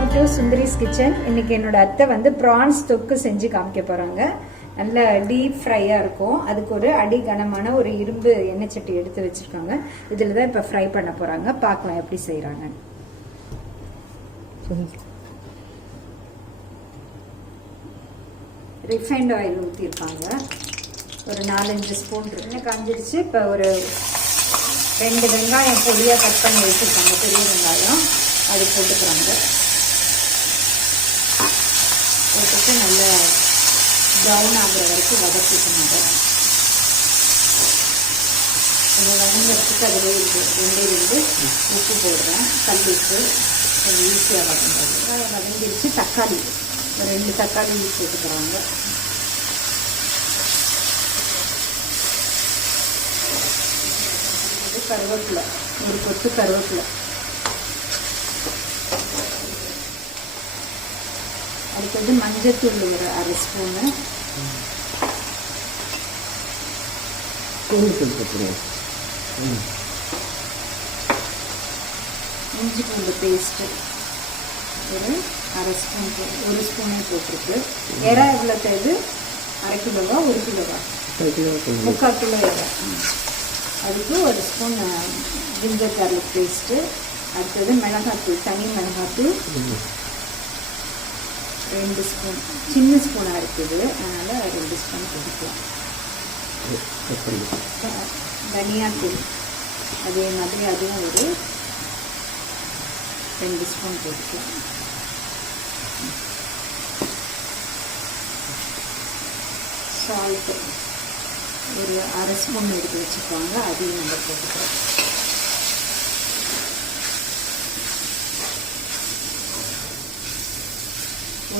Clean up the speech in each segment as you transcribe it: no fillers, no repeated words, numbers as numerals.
Welcome to Sundari's kitchen. இன்னைக்கு என்னோட அத்தை வந்து ப்ரான்ஸ் தொக்கு செஞ்சு காமிக்க போறாங்க. நல்ல டீப் ஃப்ரையா இருக்கும். அதுக்கு ஒரு அடி கனமான ஒரு இரும்பு எண்ணெய் சட்டி எடுத்து வச்சிருக்காங்க. இதுல தான் இப்ப ஃப்ரை பண்ண போறாங்க. பார்க்கலாம் எப்படி செய்யறாங்க. ரிஃபைண்ட் ஆயில் ஊற்றிருக்காங்க. ஒரு 4-5 ஸ்பூன் எண்ணெய் காஞ்சிருச்சு. இப்போ ஒரு 2 வெங்காயம் பொடியாக கட் பண்ணி வச்சுருக்காங்க. பெரிய வெங்காயம் அது போட்டுக்கிறாங்க. போட்டுட்டு நல்லா ப்ரௌன் ஆகிற வரைக்கும் வதக்கிக்கணும். அதை வதங்கிறதுக்கு அதிலே ரெண்டு உப்பு போடுறேன். கல் உப்பு கொஞ்சம் ஈஸியாக வதங்குறது. வெங்காயம் வதங்கிடுச்சு. தக்காளி ஒரு 2 தக்காளி போட்டுக்கிறாங்க. கருவேப்பிலை ஒரு கொத்து கருவேப்பிலை. அடுத்தது மஞ்சத்தூள் ஒரு 1/2 ஸ்பூனு. இஞ்சி பூண்டு பேஸ்ட்டு ஒரு 1/2 ஸ்பூன், 1 ஸ்பூனே போட்டிருக்கு. எறா எவ்வளோ தேவை? 1/2 கிலோவா 1 கிலோவா? 3/4 கிலோ எறா. அதுக்கு 1 ஸ்பூன் ஜிஞ்சர் கார்லிக் பேஸ்ட்டு. அடுத்தது மிளகாத்தூள், தனி மிளகாத்தூள் 2 ஸ்பூன். சின்ன ஸ்பூனாக இருக்குது, அதனால் 2 ஸ்பூன் போட்டுக்கலாம். தனியாத்தூள் அதே மாதிரி அதுவும் ஒரு 2 ஸ்பூன் போட்டுக்கலாம். சால்ட்டு ஒரு 1/2 ஸ்பூன் எடுத்து வச்சுக்குவாங்க. அதையும் நம்ம போட்டுக்கிறோம்.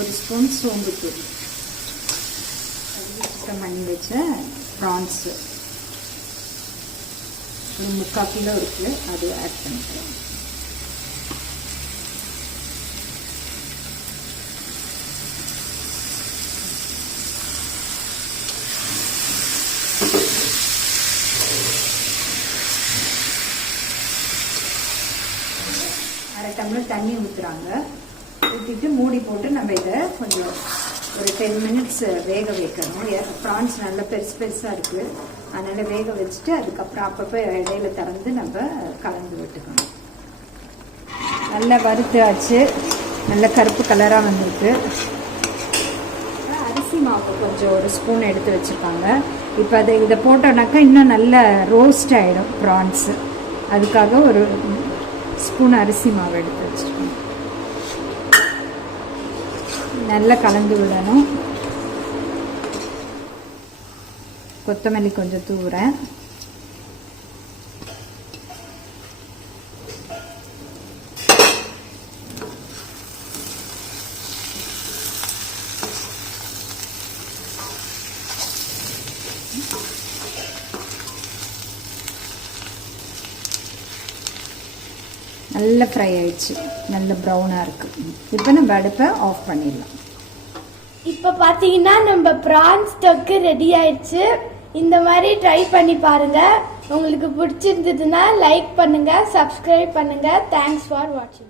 ஒரு ஸ்பூன் சோம்புத்தூள். சுத்தம் பண்ணி வச்ச ப்ரான்ஸு ஒரு 3/4 கிலோ இருக்குது, அது ஆட் பண்ணிக்கிறோம். அரை டம்ளர் தண்ணி ஊற்றுறாங்க. ஊற்றிட்டு மூடி போட்டு நம்ம இதை கொஞ்சம் ஒரு 10 மினிட்ஸ் வேக வைக்கணும். ப்ரான்ஸ் நல்லா பெருசாக இருக்குது, அதனால் வேக வச்சுட்டு அதுக்கப்புறம் அப்பப்போ இடையில திறந்து நம்ம கலந்து விட்டுக்கணும். நல்லா வறுத்தாச்சு. நல்ல கருப்பு கலராக வந்துருக்கு. அரிசி மாவு கொஞ்சம் 1 ஸ்பூன் எடுத்து வச்சுருக்காங்க. இப்போ இதை போட்டோன்னாக்கா இன்னும் நல்ல ரோஸ்ட் ஆகிடும் ப்ரான்ஸு. அதுக்காக ஒரு ஸ்பூன் அரிசி மாவு எடுத்து வச்சுருக்கோம். நல்லா கலந்து விடணும். கொத்தமல்லி கொஞ்சம் தூவுறேன். நல்ல ஃப்ரை ஆயிடுச்சு. நல்ல ப்ரௌனாக இருக்குது. இப்போ நம்ம அடுப்பை ஆஃப் பண்ணிடலாம். இப்போ பார்த்தீங்கன்னா நம்ம ப்ரான்ஸ் தொக்கு ரெடி ஆயிடுச்சு. இந்த மாதிரி ட்ரை பண்ணி பாருங்க. உங்களுக்கு பிடிச்சிருந்ததுன்னா லைக் பண்ணுங்க, சப்ஸ்கிரைப் பண்ணுங்க. தேங்க்ஸ் ஃபார் வாட்சிங்.